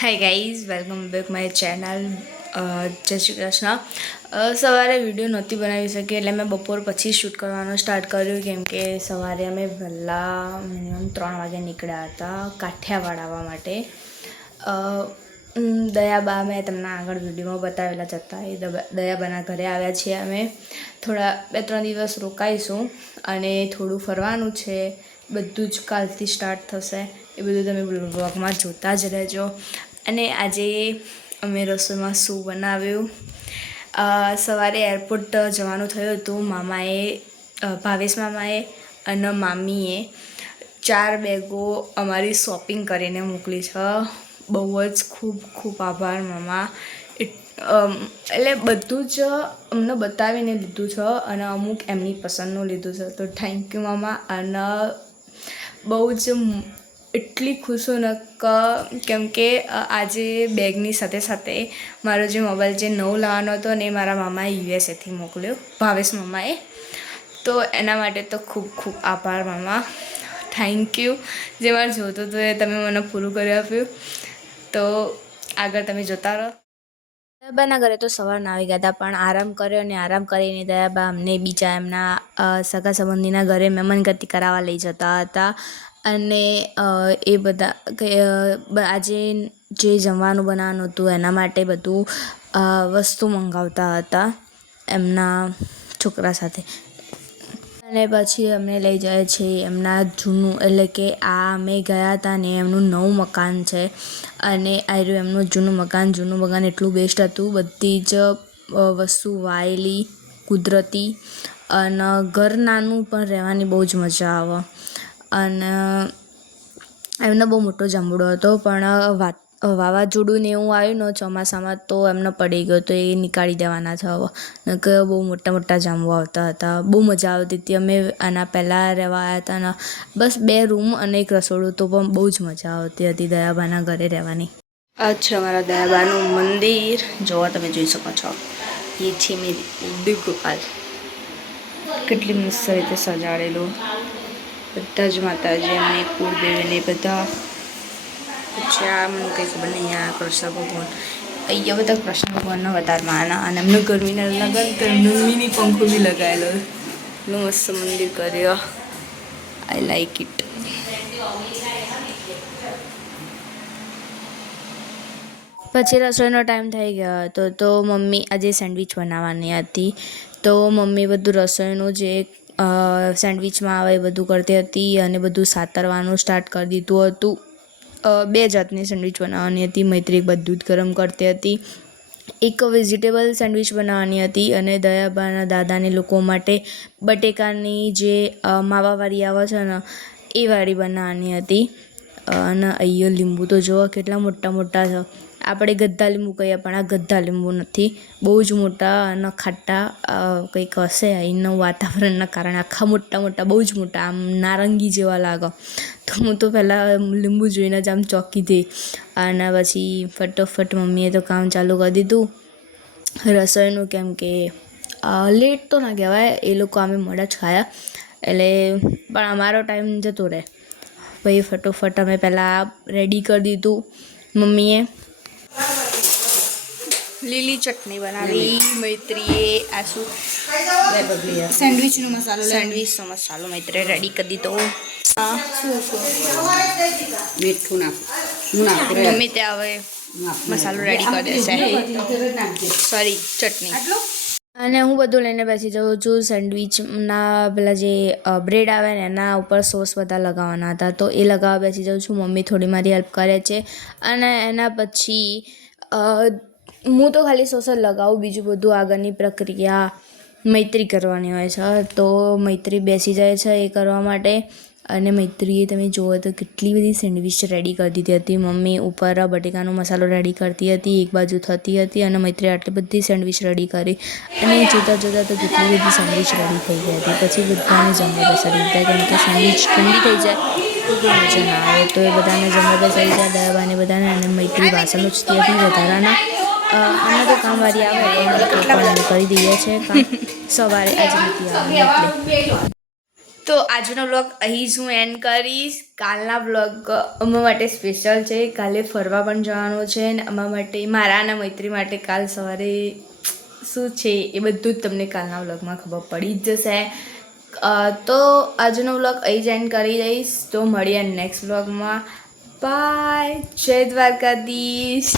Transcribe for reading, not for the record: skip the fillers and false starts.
Hi guys, welcome back my channel. જય શ્રી કૃષ્ણ. સવારે video નહોતી બનાવી શકી એટલે મેં બપોર પછી શૂટ કરવાનું સ્ટાર્ટ કર્યું, કેમ કે સવારે અમે વહેલા મિનિમમ 3 વાગે નીકળ્યા હતા કાઠિયાવાડ આવવા માટે. દયાબા મેં તમને આગળ વિડીયોમાં બતાવેલા જ હતા. એ દયાબાના ઘરે આવ્યા છીએ અમે. થોડા 2-3 દિવસ રોકાઈશું અને થોડું ફરવાનું છે. બધું જ કાલથી સ્ટાર્ટ થશે. એ બધું તમે બ્લોગમાં જોતા જ રહેજો. અને આજે અમે રસોઈમાં શું બનાવ્યું. સવારે એરપોર્ટ જવાનું થયું હતું. ભાવેશ મામાએ અને મામીએ 4 બેગો અમારી શોપિંગ કરીને મોકલી છે. બહુ જ ખૂબ ખૂબ આભાર મામા. એટલે બધું જ અમને બતાવીને લીધું છે અને અમુક એમની પસંદનું લીધું છે. તો થેન્ક યુ મામા. અને બહુ જ એટલી ખુશ છું ને કેમ કે આજે બેગની સાથે સાથે મારો જે મોબાઈલ જે નવો લાવવાનો હતો ને એ મારા મામાએ યુએસએથી મોકલ્યો, ભાવેશ મામાએ. તો એના માટે તો ખૂબ ખૂબ આભાર મામા. Thank you. જે મારે જોતું હતું એ તમે મને પૂરું કરી આપ્યું. તો આગળ તમે જોતા રહો. દયાબાના ઘરે તો સવારના આવી ગયા હતા, પણ આરામ કર્યો અને આરામ કરીને દયાબા અમને બીજા એમના સગા સંબંધીના ઘરે મહેમાનગતિ કરાવવા લઈ જતા હતા. અને એ બધા આજે જે જમવાનું બનાવવાનું હતું એના માટે બધું વસ્તુ મંગાવતા હતા એમના છોકરા સાથે. અને પછી અમને લઈ જાય છે એમના જૂનું, એટલે કે આ અમે ગયા હતા ને એમનું નવું મકાન છે. અને આ રહ્યું એમનું જૂનું મકાન એટલું બેસ્ટ હતું. બધી જ વસ્તુ વાયેલી, કુદરતી, અને ઘર નાનું પણ રહેવાની બહુ જ મજા આવે. અને એમનો બહુ મોટો જાંબુડો હતો, પણ વાવાઝોડું ને એવું આવ્યું ને ચોમાસામાં તો એમને પડી ગયો, તો એ નીકાળી દેવાના છે હવે. નકર બહુ મોટા મોટા જાંબુ આવતા હતા. બહુ મજા આવતી હતી. અમે આના પહેલાં રહેવા આવ્યા હતા ને બસ 2 રૂમ અને 1 રસોડું, તો પણ બહુ જ મજા આવતી હતી દયાબાના ઘરે રહેવાની. અચ્છા, મારા દયાબાનું મંદિર જોવા તમે જોઈ શકો છો. એ છે મેરી દીવગોપાલ. કેટલી મસ્ત રીતે સજાડેલું. બધા જ માતાજી એમને કુળદેવીને બધા. પછી આ મને કંઈ ખબર નહીં. આ કૃષ્ણ ભગવાન, અહીંયા બધા કૃષ્ણ ભગવાનના વધારે માના. અને એમને ગરમીના લગન તો એમનો મિની પંખો બી લગાવેલો. એટલું મસ્ત મંદિર કર્યો. I like it. પછી રસોઈનો ટાઈમ થઈ ગયો હતો, તો મમ્મી આજે સેન્ડવિચ બનાવવાની હતી. તો મમ્મી બધું રસોઈનું જે સેન્ડવિચમાં આવે એ બધું કરતી હતી અને બધું સાતરવાનું સ્ટાર્ટ કરી દીધું હતું. 2 જાતની સેન્ડવિચ બનાવવાની હતી. મૈત્રી બધું જ ગરમ કરતી હતી. એક વેજીટેબલ સેન્ડવિચ બનાવવાની હતી અને દયાબાના દાદાને લોકો માટે બટેકાની જે માવાવાળી આવે છે ને એ વાળી બનાવવાની હતી. અને અહીંયા લીંબુ તો જુઓ કેટલા મોટા મોટા છે. આપણે ગદ્દા લીંબુ કહીએ, પણ આ ગદ્દા લીંબુ નથી. બહુ જ મોટા અને ખાટા કંઈક હશે. અહીંનું વાતાવરણના કારણે આખા મોટા મોટા, બહુ જ મોટા, આમ નારંગી જેવા લાગે. તો હું તો પહેલાં લીંબુ જોઈને જ આમ ચોંકી હતી. અને પછી ફટોફટ મમ્મીએ તો કામ ચાલુ કરી દીધું રસોઈનું, કેમ કે લેટ તો ના કહેવાય, એ લોકો અમે મોડા જ ખાયા એટલે, પણ અમારો ટાઈમ જતો રહે. પછી ફટોફટ અમે પહેલાં રેડી કરી દીધું. મમ્મીએ લીલી ચટણી બનાવી, મૈત્રીએ આ શું સેન્ડવિચનો મસાલો મૈત્રીએ રેડી કરી દીધો. મીઠું નાખું. મમ્મી ત્યાં હવે મસાલો રેડી કરી દેશે. સોરી, ચટણી. અને હું બધું લઈને બેસી જાઉં છું. સેન્ડવિચના પેલા જે બ્રેડ આવે ને એના ઉપર સોસ બધા લગાવવાના હતા, તો એ લગાવવા બેસી જાઉં છું. મમ્મી થોડી મારી હેલ્પ કરે છે. અને એના પછી હું તો ખાલી સોસ જ લગાવું, બીજું બધું આગળની પ્રક્રિયા મૈત્રી કરવાની હોય છે. તો મૈત્રી બેસી જાય છે એ કરવા માટે. અને મૈત્રીએ તમે જુઓ તો કેટલી બધી સેન્ડવિચ રેડી કરી દીધી હતી. મમ્મી ઉપર બટેકાનો મસાલો રેડી કરતી હતી, એક બાજુ થતી હતી, અને મૈત્રીએ આટલી બધી સેન્ડવિચ રેડી કરી. અને જોતાં જોતાં તો કેટલી બધી સેન્ડવિચ રેડી થઈ ગઈ હતી. પછી બધાને જમવા બેસાડી દીધા, કેમ કે સેન્ડવિચ ઠંડી થઈ જાય તો કોઈ મજા ના આવે. તો એ બધાને જમવા બેસાડી દીધા, દયાબાને બધાને. અને મૈત્રી વાસણ લૂછતી હતી વધારાના. અમે તો કામવાળી આવે પણ કરી દઈએ છીએ કામ. સવારે આજે નથી આવવાની એટલે. તો આજનો વ્લોગ અહીં જ હું એન્ડ કરીશ. કાલના વ્લોગ અમારા માટે સ્પેશિયલ છે. કાલે ફરવા પણ જવાનું છે ને અમારા માટે, મારા અને મૈત્રી માટે કાલ સવારે શું છે એ બધું જ તમને કાલના વ્લોગમાં ખબર પડી જ જશે. તો આજનો વ્લોગ અહીં જ એન્ડ કરી દઈશ. તો મળીએ નેક્સ્ટ વ્લોગમાં. બાય. જય દ્વારકાધીશ.